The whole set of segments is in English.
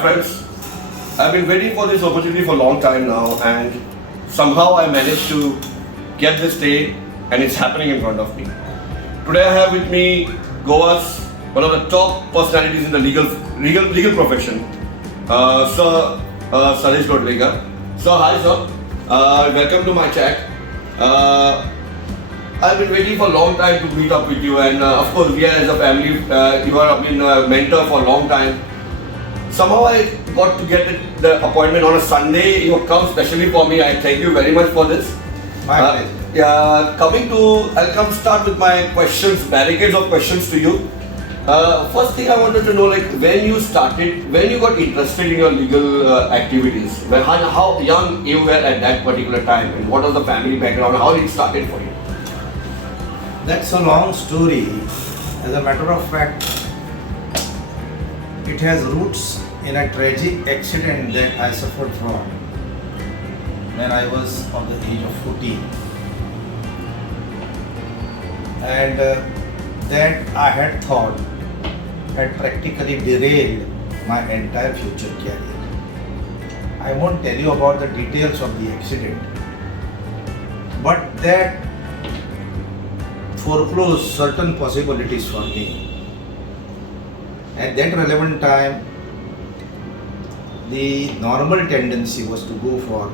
friends, I've been waiting for this opportunity for a long time now, and somehow I managed to get this day, and it's happening in front of me. Today I have with me Goa's one of the top personalities in the legal profession, Sir SARESH LOTLIKAR. So hi sir, welcome to my chat. I've been waiting for a long time to meet up with you, and of course we are as a family. You have been a mentor for a long time. Somehow I got to get the appointment on a Sunday. You have come specially for me. I thank you very much for this. My pleasure. I'll start with my questions, barricades of questions to you. First thing I wanted to know, like when you got interested in your legal activities, how young you were at that particular time, and what was the family background, how it started for you? That's a long story. As a matter of fact, it has roots in a tragic accident that I suffered from when I was of the age of 14. And that I had thought had practically derailed my entire future career. I won't tell you about the details of the accident, but that foreclosed certain possibilities for me. At that relevant time, the normal tendency was to go for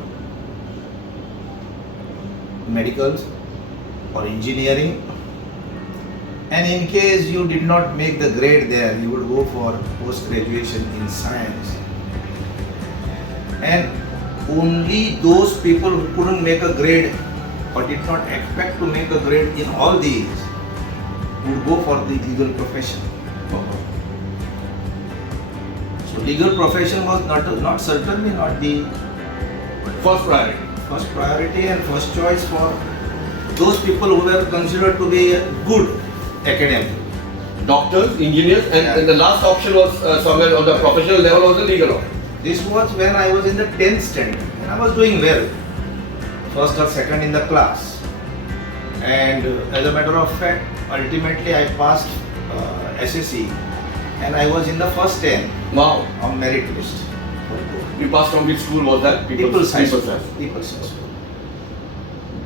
medicals or engineering, and in case you did not make the grade there, you would go for post-graduation in science. And only those people who couldn't make a grade or did not expect to make a grade in all these would go for the legal profession. So legal profession was certainly not the First priority. first priority and first choice for those people who were considered to be good academically. Doctors, engineers, and the last option was somewhere on the professional level was the legal option. This was when I was in the 10th standard and I was doing well, first or second in the class. And as a matter of fact, ultimately I passed SSC and I was in the first 10 Wow. on merit list. You passed from which school was that? People's High School. School. People's High School.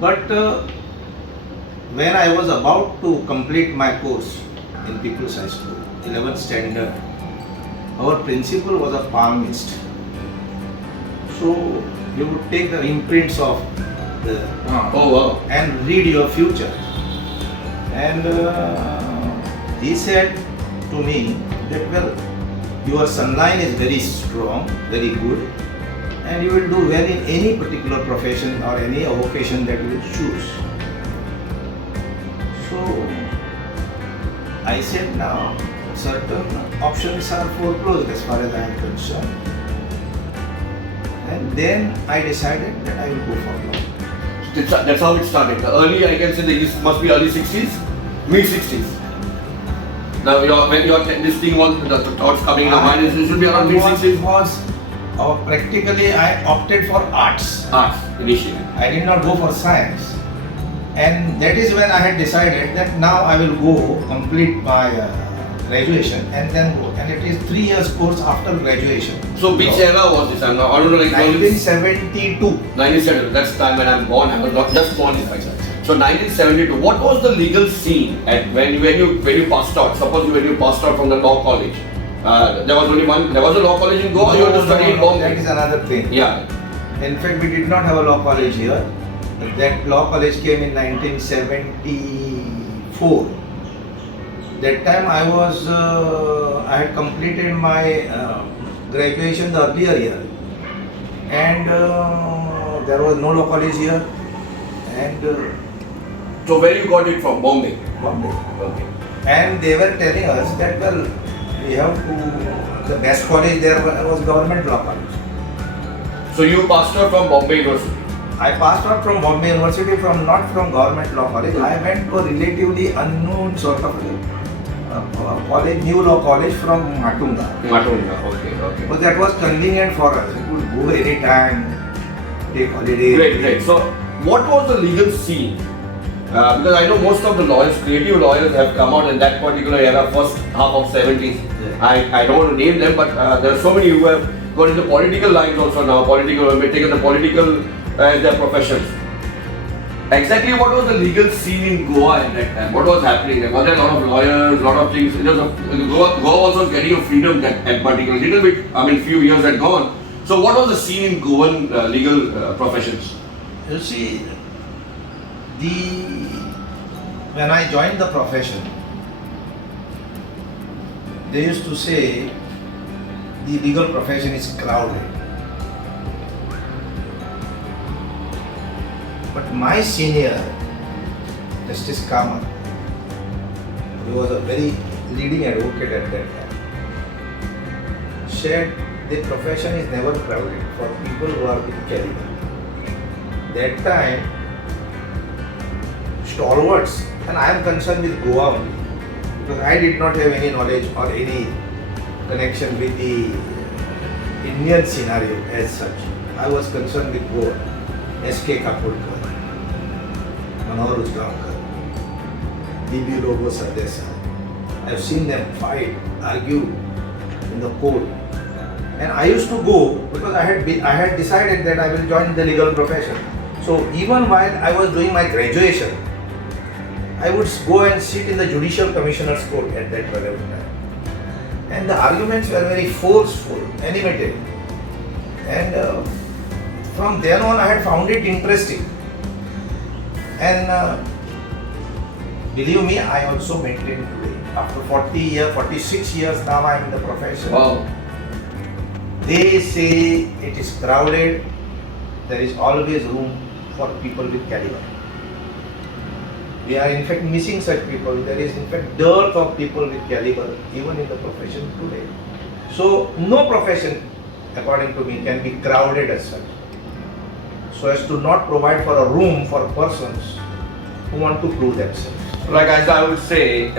But when I was about to complete my course in People's High School, 11th standard, our principal was a palmist. So you would take the imprints of the and read your future. And he said to me that, well, your sunline is very strong, very good, and you will do well in any particular profession or any vocation that you will choose. So I said, now certain options are foreclosed as far as I am concerned. And then I decided that I will go for law. That's how it started. Early, I can say that this must be early 60s, mid 60s. Now, when this thing was, the thoughts coming in the mind, it should be around mid 60s. Practically, I opted for arts. Arts, initially. I did not go for science. And that is when I had decided that now I will go complete my graduation and then go. And it is 3 years course after graduation. So which era was this? I don't know, like 1972. 1972. That's the time when I'm born. I was not just born in fact. So 1972. What was the legal scene at when you passed out? Suppose when you passed out from the law college. There was only one. There was a law college in Goa. You had to study in Bombay. That is another thing. Yeah. In fact, we did not have a law college here. That law college came in 1974. That time I had completed my graduation the earlier year, and there was no law college here. And so where you got it from? Bombay. Bombay. Okay. And they were telling us that, well, we have to. The best college there was government law college. So you passed out from Bombay University. I passed out from Bombay University not from government law college. I went to a relatively unknown sort of college, new law college from Matunga. Okay. But that was convenient for us. We could go anytime, take holiday. Great. So what was the legal scene Because I know most of the lawyers, creative lawyers, have come out in that particular era, first half of 70s. Yeah. I don't want to name them, but there are so many who have gone into political lines also now. Political, have taken the political as their professions. Exactly what was the legal scene in Goa at that time? What was happening there? Was there a lot of lawyers, a lot of things? Goa also was getting a freedom at particular little bit. I mean, few years had gone. So what was the scene in Goan legal professions? You see, when I joined the profession, they used to say the legal profession is crowded. But my senior, Justice Kama, who was a very leading advocate at that time, said the profession is never crowded for people who are with caliber. That time, stalwarts, and I am concerned with Goa only, because I did not have any knowledge or any connection with the Indian scenario as such. I was concerned with Goa. S.K. Kapurkar, Manohar Ujgaonkar, B.B. Lobo Sardesai. I have seen them fight, argue in the court. And I used to go because I had decided that I will join the legal profession. So even while I was doing my graduation, I would go and sit in the Judicial Commissioner's Court at that relevant time. And the arguments were very forceful, animated. And from then on I had found it interesting. And believe me, I also maintain today. After 46 years now I am in the profession. Wow. They say it is crowded, there is always room for people with caliber. We are in fact missing such people. There is in fact dearth of people with caliber even in the profession today. So no profession, according to me, can be crowded as such, so as to not provide for a room for persons who want to prove themselves. Like as I would say,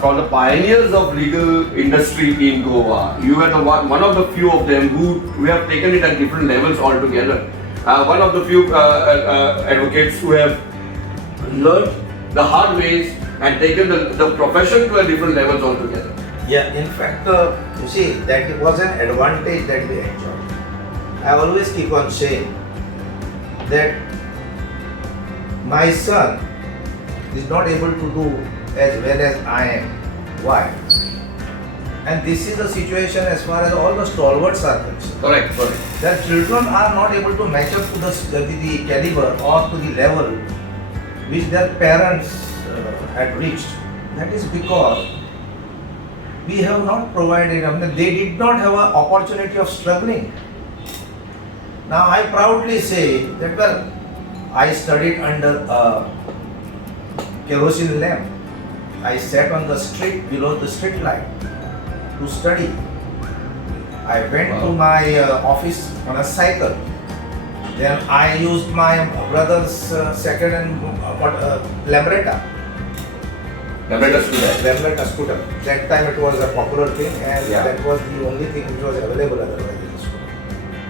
from the pioneers of legal industry in Goa, you were one of the few of them who have taken it at different levels altogether. One of the few advocates who have learned the hard ways and taken the profession to a different levels altogether. Yeah, in fact, you see, that was an advantage that we enjoyed. I always keep on saying that my son is not able to do as well as I am. Why? And this is the situation as far as all the stalwarts are concerned. Correct. Their children are not able to match up to the caliber or to the level which their parents had reached. That is because we have not provided them. They did not have an opportunity of struggling. Now I proudly say that, well, I studied under a kerosene lamp. I sat on the street below the street light to study. I went to my office on a cycle. Then I used my brother's second-hand Lambretta. Lambretta scooter. That time it was a popular thing, and that was the only thing which was available otherwise in the school.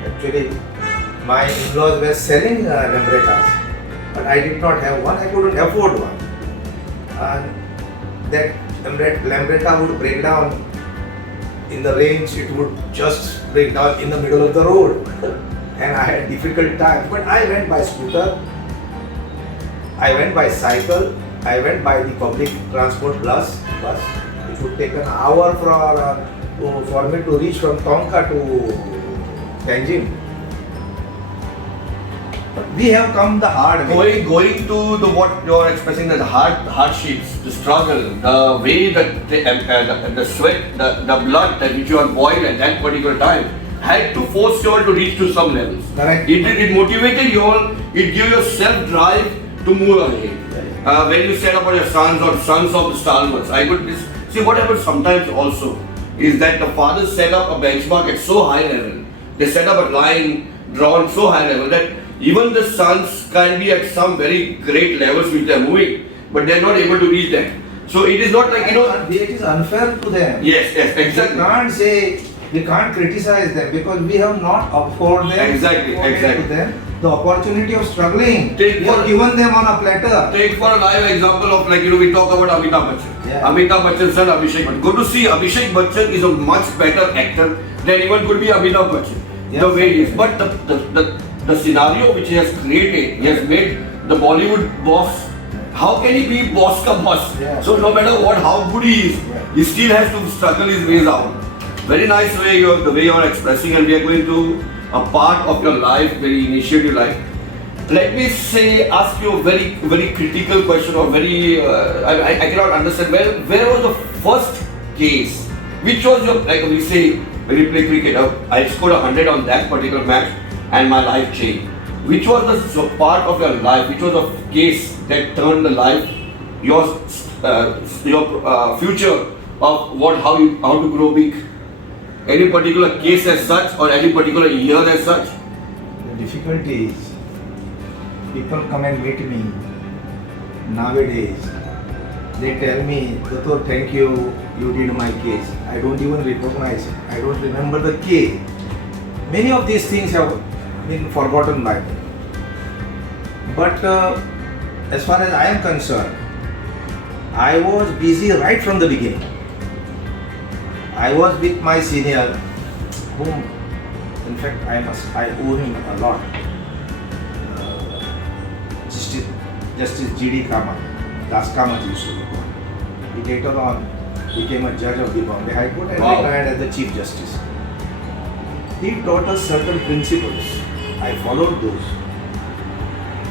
Actually, my in-laws were selling Lambrettas, but I did not have one. I couldn't afford one. And that Lambretta would break down in the rains. It would just break down in the middle of the road. And I had difficult times, but I went by scooter, I went by cycle, I went by the public transport bus. It would take an hour for me to reach from Tonka to Tanjim. But we have come the hard way. Going to the what you are expressing, the hardships, the struggle, the way that the sweat, the blood that which you are boiled at that particular time, had to force you all to reach to some levels. Correct. It motivated you all, it gave you self-drive to move ahead. When you said about your sons or sons of the stalwarts, I could see what happens sometimes also is that the fathers set up a benchmark at so high level, they set up a line drawn so high level that even the sons can be at some very great levels which they are moving, but they are not able to reach that. So it is not like, it is unfair to them. Yes, exactly. We can't say, we can't criticize them because we have not afforded Exactly. to them. The opportunity of struggling, Take you have for- given them on a platter. Take for a live example of we talk about Amitabh Bachchan. Yeah. Amitabh Bachchan's son Abhishek Bachchan. Go to see Abhishek Bachchan is a much better actor than even could be Amitabh Bachchan. Yes. The way he is. But the scenario which he has created, he has made the Bollywood boss. How can he be boss ka boss? Yeah. So no matter what, how good he is, he still has to struggle his ways out. Very nice way the way you are expressing, and we are going to a part of your life, very initiative life. Let me ask you a very critical question, or I cannot understand. Where was the first case? Which was your, like we say when you play cricket, I scored 100 on that particular match and my life changed. Which was the part of your life? Which was the case that turned the life, your future of how to grow big? Any particular case as such, or any particular year as such? The difficulty is, people come and meet me nowadays. They tell me, Doctor, thank you, you did my case. I don't even recognize it. I don't remember the case. Many of these things have been forgotten by me. But as far as I am concerned, I was busy right from the beginning. I was with my senior, whom, in fact, I owe him a lot. Justice G.D. Kamath, Das Kamath used to be called. He later on became a judge of the Bombay High Court and retired as the Chief Justice. He taught us certain principles. I followed those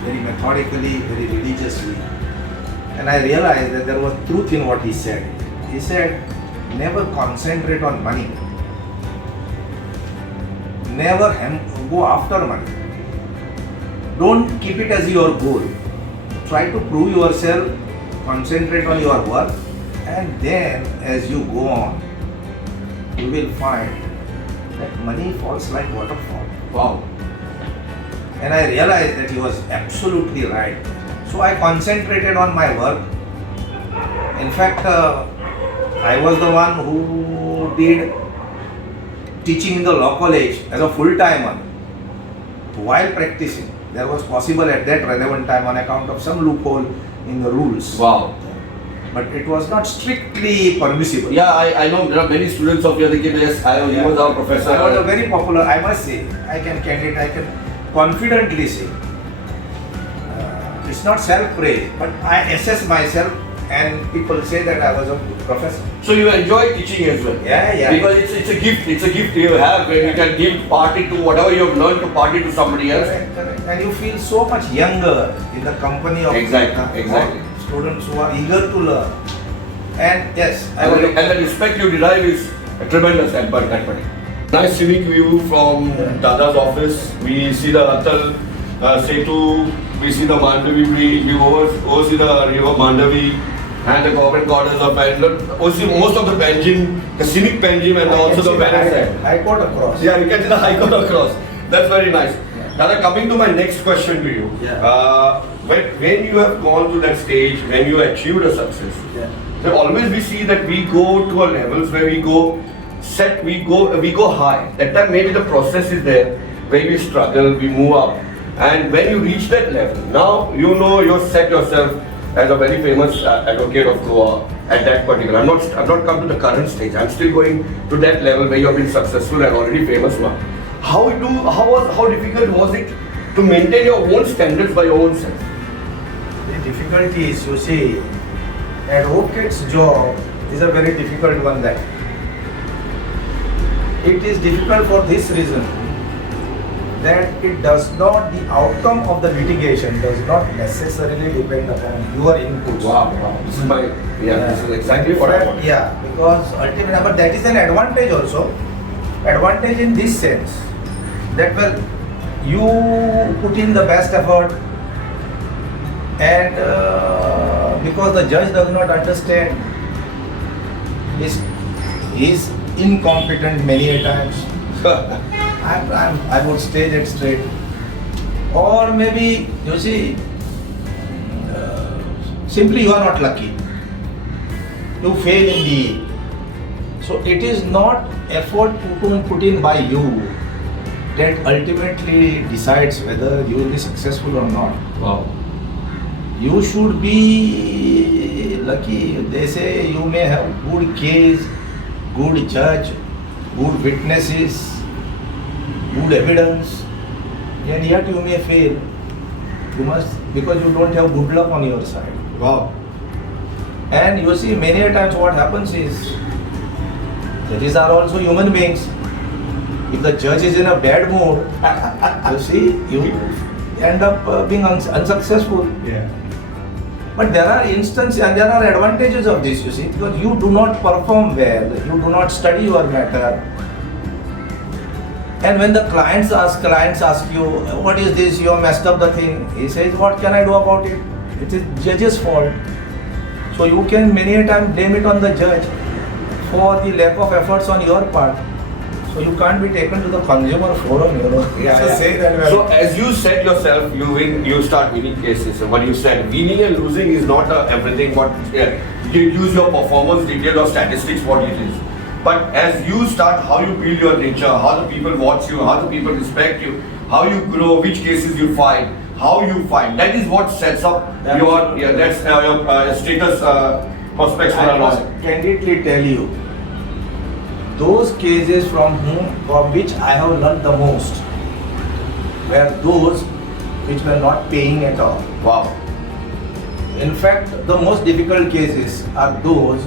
very methodically, very religiously. And I realized that there was truth in what he said. He said, never concentrate on money. Never go after money. Don't keep it as your goal. Try to prove yourself, concentrate on your work, and then as you go on, you will find that money falls like waterfall. Wow. And I realized that he was absolutely right. So I concentrated on my work. In fact, I was the one who did teaching in the law college as a full-timer while practicing. There was possible at that relevant time on account of some loophole in the rules. Wow. But it was not strictly permissible. Yeah, I know there are many students of your thinking, yes, he was our professor. I was a very popular, I must say, I can confidently say. It's not self-praise, but I assess myself and people say that I was a good professor. So you enjoy teaching as well? Yeah. Because it's a gift you have, where you can give party to whatever you have learned to party to somebody else. Correct. And you feel so much younger in the company of Exactly. students who are eager to learn. And yes, And the respect you derive is tremendous at that point. Nice scenic view from Dada's office. We see the Atal Setu, we see the Mandavi Bridge, we oversee the river Mandavi and the government gardens of Bangalore. Most of the Panjim, the scenic Panjim, and also the banner. High Court across. Yeah, you can see the High Court across. That's very nice. Dada, coming to my next question to you. Yeah. When you have gone to that stage, when you achieved a success, then always we see that we go to a levels where we go high. That time maybe the process is there, where we struggle, we move up. And when you reach that level, now you know you set yourself as a very famous advocate of Goa at that particular. I've not come to the current stage. I'm still going to that level where you have been successful and already famous now. How difficult was it to maintain your own standards by your own self? The difficulty is, you see, advocate's job is a very difficult one. That it is difficult for this reason, that it does not, the outcome of the litigation does not necessarily depend upon your inputs. Wow. This is exactly what I want. Yeah, because ultimately, but that is an advantage also. Advantage in this sense, that you put in the best effort, and because the judge does not understand, he is incompetent many a times. I would state it straight. Or maybe, you see, simply you are not lucky. You fail in the. So it is not effort put in by you. that ultimately decides whether you will be successful or not. Wow. You should be lucky. They say you may have good case, good judge, good witnesses, good evidence, and yet you may fail. You must, because you don't have good luck on your side. Wow. And you see, many a times what happens is, judges are also human beings. If the judge is in a bad mood, you see, you end up being unsuccessful. Yeah. But there are instances and there are advantages of this, you see, because you do not perform well, you do not study your matter. And when the clients ask you, what is this, you have messed up the thing, he says, what can I do about it? It is judge's fault. So you can many a time blame it on the judge for the lack of efforts on your part. So you can't be taken to the consumer forum, you know. Say that well. So as you said yourself, you start winning cases. So what you said, winning and losing is not everything. What you use your performance detail or statistics, what it is. But as you start, how you build your nature, how the people watch you, how the people respect you, how you grow, which cases you fight, how you fight. That is what sets up your status prospects for a I must lawyer. candidly tell you, those cases from which I have learned the most were those which were not paying at all. Wow. In fact, the most difficult cases are those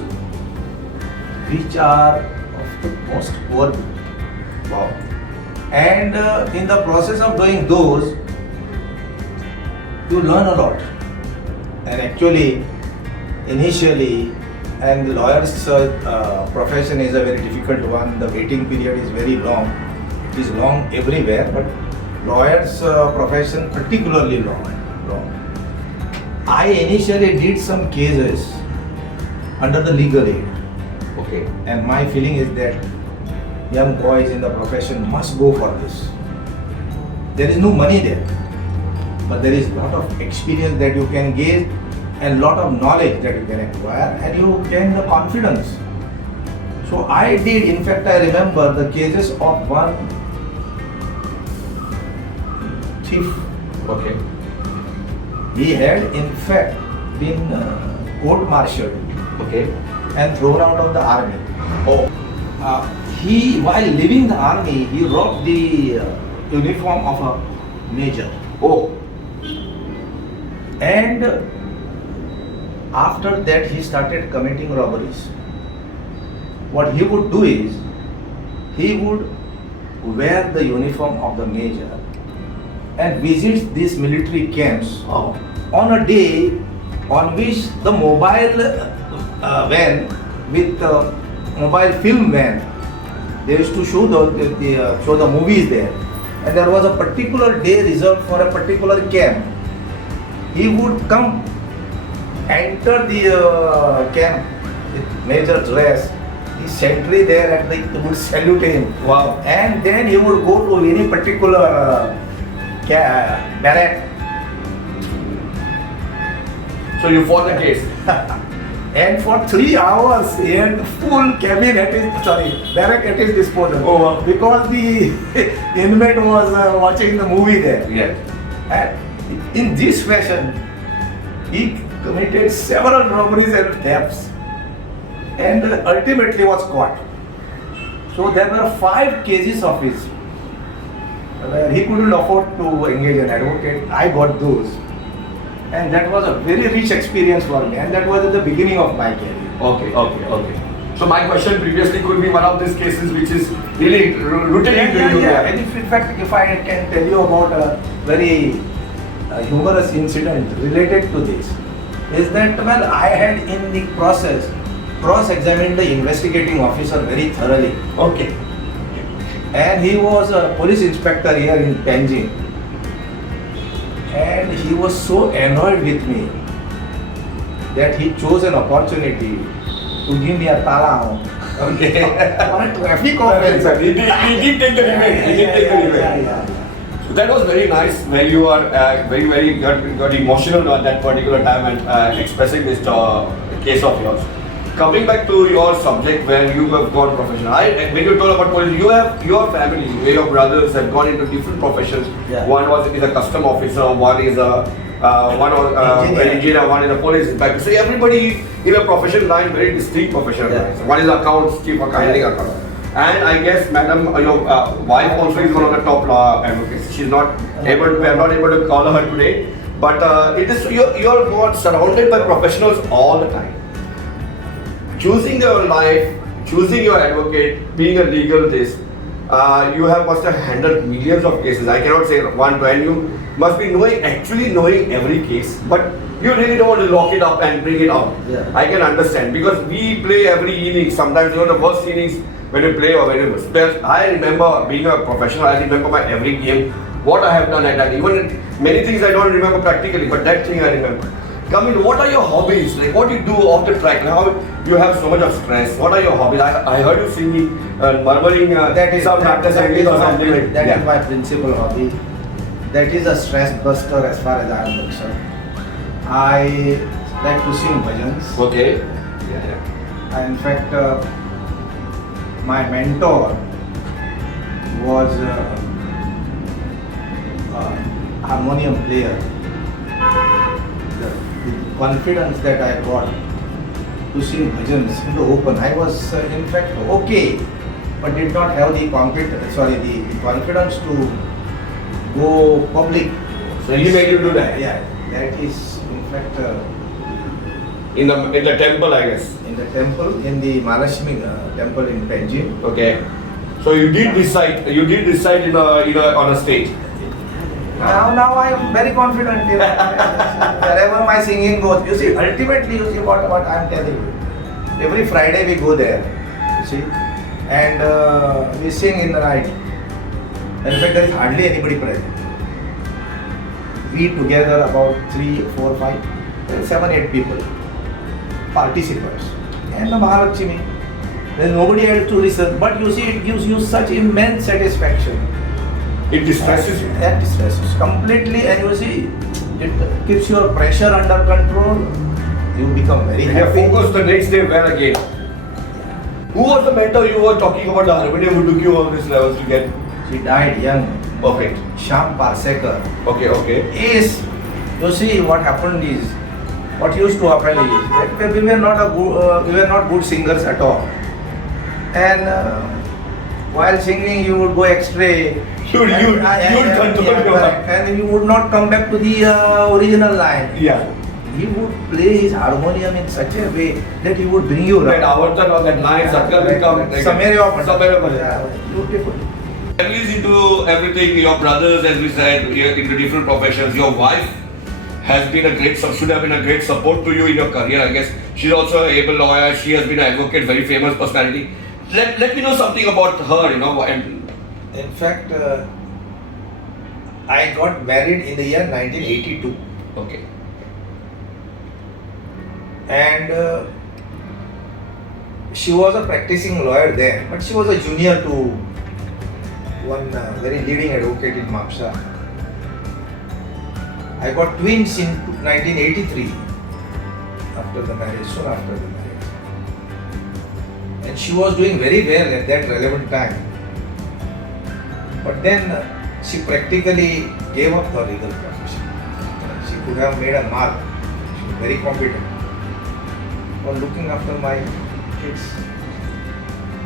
which are of the most poor people. Wow. And in the process of doing those, you learn a lot. And actually, initially, and the lawyer's profession is a very difficult one. The waiting period is very long. It is long everywhere, but lawyer's profession particularly long. I initially did some cases under the legal aid. Okay. And my feeling is that young boys in the profession must go for this. There is no money there, but there is a lot of experience that you can gain and lot of knowledge that you can acquire, and you gain the confidence. So I did, in fact, I remember the cases of one thief. Okay. He had in fact been court-martialed, Okay. and thrown out of the army. Oh. He, while leaving the army, he robbed the uniform of a major. Oh. And after that, he started committing robberies. What he would do is, he would wear the uniform of the major and visit these military camps on a day on which the mobile van with mobile film van, they used to show the movies there, and there was a particular day reserved for a particular camp. He would come, enter the camp with major dress. He sentry there at he would salute him. Wow. And then he would go to any particular barrack. So you fought the case. And for 3 hours, he had the full cabin at his, barrack at his disposal. Oh, wow. Because the inmate was watching the movie there. Yes. And in this fashion, he committed several robberies and thefts, and ultimately was caught. So there were 5 cases of his where he couldn't afford to engage an advocate. I got those. And that was a very rich experience for me, and that was at the beginning of my career. Okay. So my question previously could be one of these cases which is really rooted in you. And in fact, if I can tell you about a very humorous incident related to this, is that I had in the process cross-examined the investigating officer very thoroughly. Okay. And he was a police inspector here in Panjim. And he was so annoyed with me that he chose an opportunity to give me a talang. Okay. For a traffic offense. He did take the revenge. Yeah. So that was very nice, where you are very got emotional at that particular time and expressing this case of yours. Coming back to your subject where you have gone professional, when you told about police, you have your family, where your brothers have gone into different professions. Yeah. One is a custom officer, one is a engineer, one is a police inspector. So everybody in a profession line, very distinct professional lines. One is accounts, chief accounting account. And I guess, madam, your wife also is one of the top law advocates. She's not able. We are not able to call her today. But it is you're got surrounded by professionals all the time. Choosing your life, choosing your advocate, being a legal this, you must have handled millions of cases. I cannot say one to end. You must be actually knowing every case, but you really don't want to lock it up and bring it out. Yeah. I can understand because we play every inning. Sometimes the worst innings when you play or when you spell. I remember being a professional. I remember my every game, what I have done at that. Even many things I don't remember practically, but that thing I remember. Come in, what are your hobbies? Like what you do off the track? How you have so much of stress? What are your hobbies? I heard you singing, murmuring That is some practice or something like that is my principal hobby. That is a stress buster as far as I am concerned. I like to sing bhajans. Okay. Yeah. In fact, my mentor was a harmonium player. The confidence that I got to sing bhajans in the open, I was in fact okay, but did not have the confidence to go public. So he made you do that? Yeah, that is in fact In the temple, I guess. in the temple, in the Mahalakshmi temple in Panjim. Okay. So you did recite on a stage. Now I am very confident in wherever my singing goes. You see, ultimately, you see what I am telling you. Every Friday we go there, you see, and we sing in the night. In fact, there is hardly anybody present. We together about 3, 4, 5, 7, 8 people, participants, and the Mahalakshmi. There is nobody else to listen, but you see, it gives you such immense satisfaction. It distresses you. That distresses completely, and you see, it keeps your pressure under control. You become very And you're happy. focused the next day where again. Who was the mentor you were talking about, the harmonium who took you over these levels to get? She died young. Perfect. Sham Parsekar. Okay. Is, you see, what happened is, what used to happen is that we were not good singers at all, and while singing you would go X-ray. You would control your mind. And you would not come back to the original line. Yeah. He would play his harmonium in such a way that he would bring you That around. avartan or that line, circle will come. Samerya. Yeah, beautiful. Families into everything, your brothers, as we said, into different professions. Your wife has been should have been a great support to you in your career, I guess. She's also an able lawyer. She has been an advocate, very famous personality. Let me know something about her, and In fact, I got married in the year 1982. okay. And she was a practicing lawyer then, but she was a junior to one very leading advocate in Mapsa. I got twins in 1983 after the marriage, soon after the marriage. And she was doing very well at that relevant time. But then she practically gave up her legal profession. She could have made a mark. She was very competent for looking after my kids.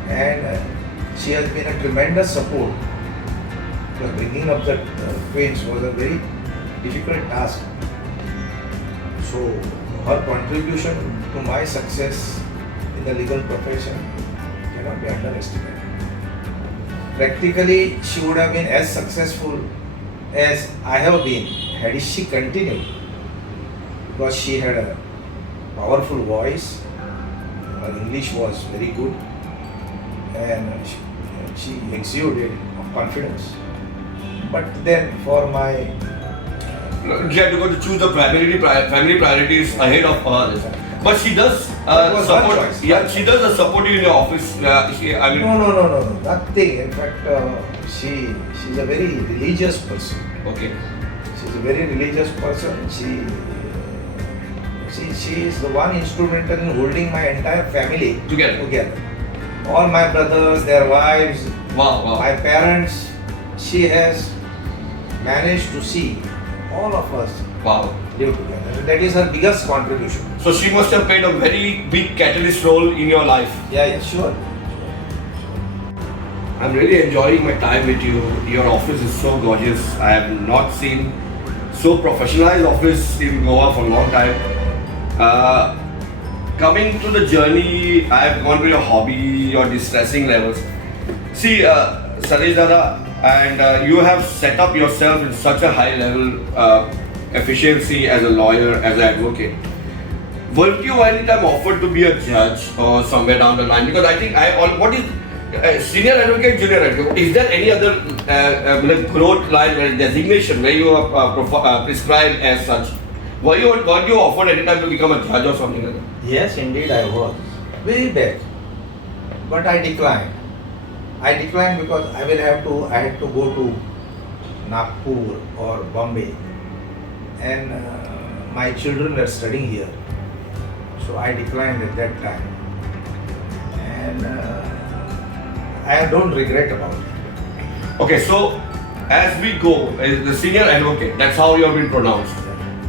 And she has been a tremendous support. Because bringing up the twins was a very difficult task. So her contribution to my success in the legal profession cannot be underestimated. Practically, she would have been as successful as I have been had she continued, because she had a powerful voice, her English was very good, and she exuded confidence. But then for my You have to go to choose the family priorities ahead of hers. But she does That was her support. choice. Yeah, she does support you in your office. no, nothing. In fact, she's a very religious person. Okay. She's a very religious person. She She is the one instrumental in holding my entire family Together. All my brothers, their wives, Wow. my parents, she has managed to see all of us Wow. live together. That is her biggest contribution. So she must have played a very big catalyst role in your life. Yeah, sure. I'm really enjoying my time with you. Your office is so gorgeous. I have not seen so professionalized office in Goa for a long time. Coming to the journey, I have gone to your hobby, your distressing levels. See, Saresh Dada, and you have set up yourself in such a high level efficiency as a lawyer, as an advocate. Weren't you anytime offered to be a judge or somewhere down the line? Because I think what is senior advocate, junior advocate? Is there any other growth line designation where you are prescribed as such? Weren't you offered any time to become a judge or something like that? Yes, indeed I was. Very bad. But I declined. I declined because I had to go to Nagpur or Bombay. And my children were studying here. So I declined at that time. And I don't regret about it. Okay, so as we go, as the senior advocate, that's how you have been pronounced.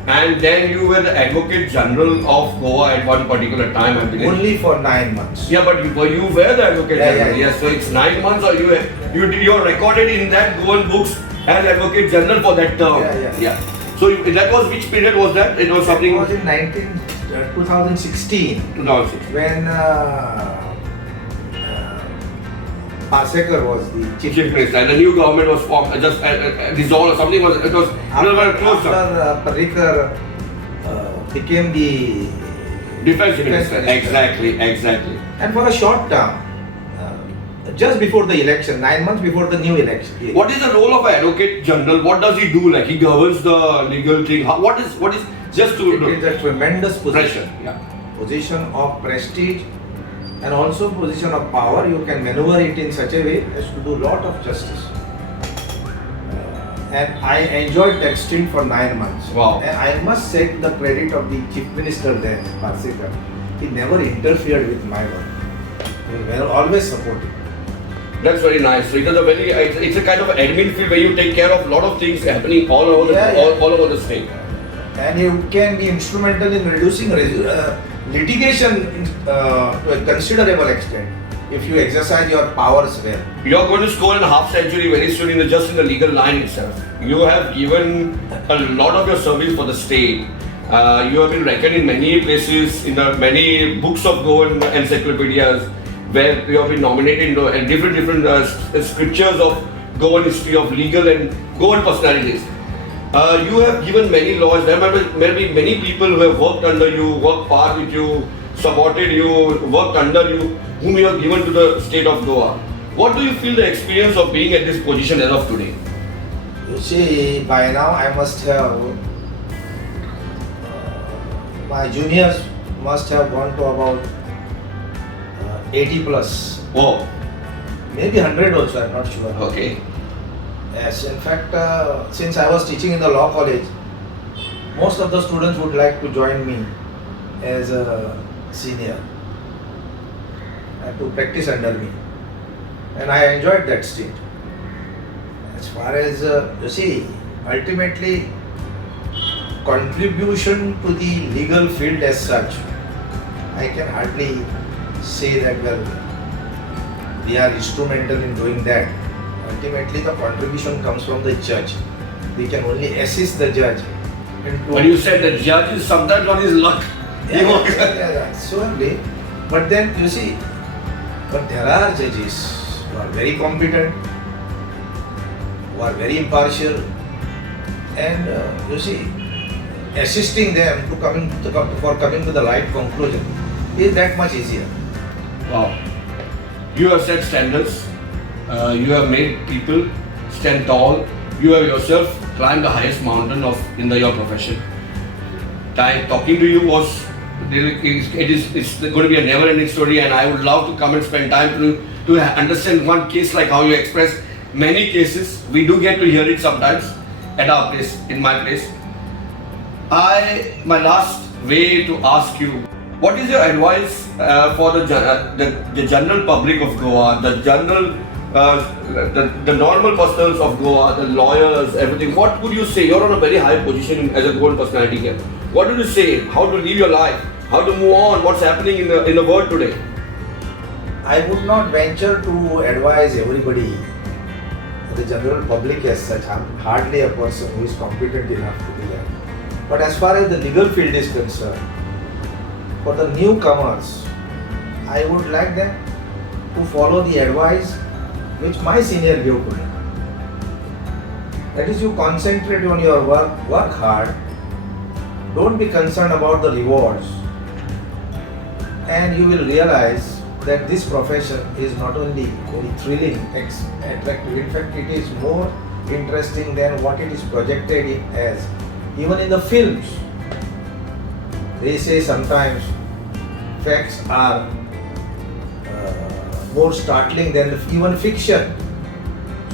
And then you were the Advocate General of Goa at one particular time, I believe. Only for 9 months. Yeah, but you were the Advocate General. Yeah. Yes, so it's 9 months, or you're recorded in that Goan books as Advocate General for that term. Yeah. So that was, which period was that? It was something. It was in 2016. 2006. When Parwatkar was the Chief Minister, and the new government was formed, just dissolved or something. It was closed down. After Parwatkar became the Defense Minister. Exactly. And for a short term, just before the election, 9 months before the new election. What is the role of an Advocate General? What does he do? Like, he governs the legal thing. What is just to It is a tremendous position. pressure? Yeah. Position of prestige and also position of power. You can maneuver it in such a way as to do lot of justice. And I enjoyed that stint for 9 months. Wow. And I must take the credit of the Chief Minister then, Parwatkar. He never interfered with my work. He was always supportive. That's very nice. So it is it's a kind of admin field where you take care of a lot of things happening all over all over the state. And you can be instrumental in reducing litigation to a considerable extent if you exercise your powers well. You are going to score in a half century very soon just in the legal line itself. You have given a lot of your service for the state. You have been reckoned in many places, in the many books of Goan encyclopedias, where you have been nominated in different scriptures of Goan history, of legal and Goan personalities. You have given many laws. There may be many people who have worked under you, worked par with you, supported you, worked under you, whom you have given to the state of Goa. What do you feel the experience of being at this position as of today? You see, by now I must have, my juniors must have gone to about 80 plus. Oh, Maybe 100 also, I'm not sure. okay. Yes, in fact, since I was teaching in the law college, most of the students would like to join me as a senior and to practice under me. And I enjoyed that stage. As far as, you see, ultimately, contribution to the legal field as such, I can hardly say that, well, we are instrumental in doing that. Ultimately, the contribution comes from the judge. We can only assist the judge. But you said that judge is sometimes on his luck. Yeah, surely. But then, you see, but there are judges who are very competent, who are very impartial, and you see, assisting them to coming to the right conclusion is that much easier. Wow. You have set standards. You have made people stand tall. You have yourself climbed the highest mountain in your profession. Talking to you was it's going to be a never-ending story, and I would love to come and spend time to understand one case like how you express many cases. We do get to hear it sometimes at our place, in my place. My last way to ask you, what is your advice for the general public of Goa, the general, the normal personals of Goa, the lawyers, everything? What would you say? You're on a very high position as a Goan personality here. What would you say? How to live your life? How to move on? What's happening in the world today? I would not venture to advise everybody, the general public as such. I'm hardly a person who is competent enough to do that. But as far as the legal field is concerned, for the newcomers, I would like them to follow the advice which my senior gave to me. That is, you concentrate on your work hard, don't be concerned about the rewards, and you will realize that this profession is not only very thrilling, attractive, in fact it is more interesting than what it is projected in as. Even in the films, they say sometimes facts are more startling than even fiction.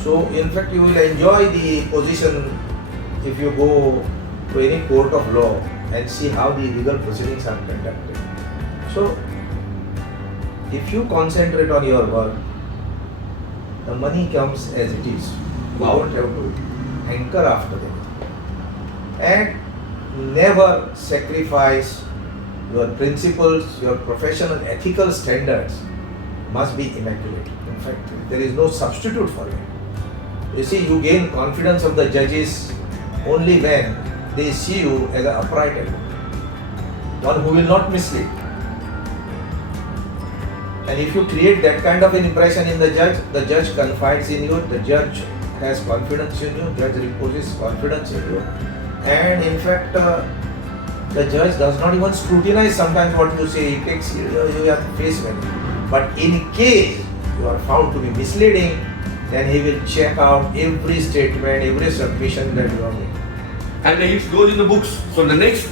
So in fact you will enjoy the position if you go to any court of law and see how the legal proceedings are conducted. So if you concentrate on your work, the money comes as it is. You Wow. don't have to hanker after them. And never sacrifice your principles, your professional ethical standards must be immaculate. In fact, there is no substitute for it. You see, you gain confidence of the judges only when they see you as an upright advocate, one who will not mislead. And if you create that kind of an impression in the judge confides in you, the judge has confidence in you, judge reposes confidence in you. And in fact, the judge does not even scrutinize sometimes what you say, he takes you at face value. But in case you are found to be misleading, then he will check out every statement, every submission that you have made. And it goes in the books. So the next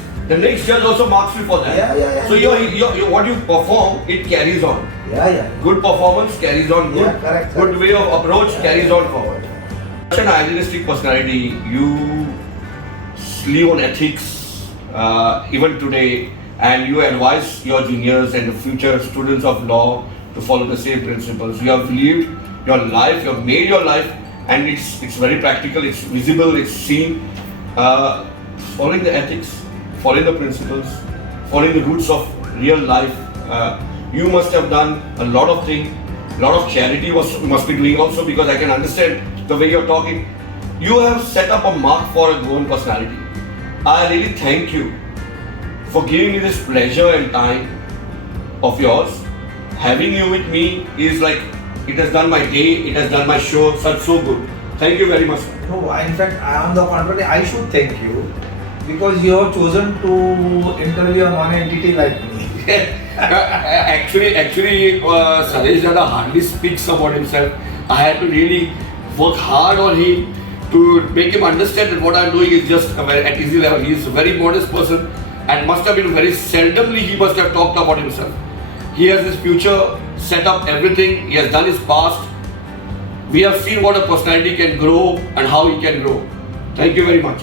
judge also marks you for that. Yeah. So your what you perform, it carries on. Yeah. Good performance carries on. Good, Yeah, correct. good way of approach carries on forward. Such an idealistic personality. You live on ethics even today, and you advise your juniors and the future students of law to follow the same principles. You have lived your life, you have made your life, and it's very practical, it's visible, it's seen. Following the ethics, following the principles, following the roots of real life. You must have done a lot of things, a lot of charity you must be doing also, because I can understand the way you're talking. You have set up a mark for a grown personality. I really thank you for giving me this pleasure and time of yours. Having you with me is like, it has done my day, it has done my show, so good. Thank you very much. No, in fact, on the contrary, I should thank you because you have chosen to interview a non-entity like me. Actually, Saresh Dada hardly speaks about himself. I had to really work hard on him to make him understand that what I'm doing is just at easy level. He is a very modest person and must have been very seldomly he must have talked about himself. He has his future set up, everything. He has done his past. We have seen what a personality can grow and how he can grow. Thank you very much.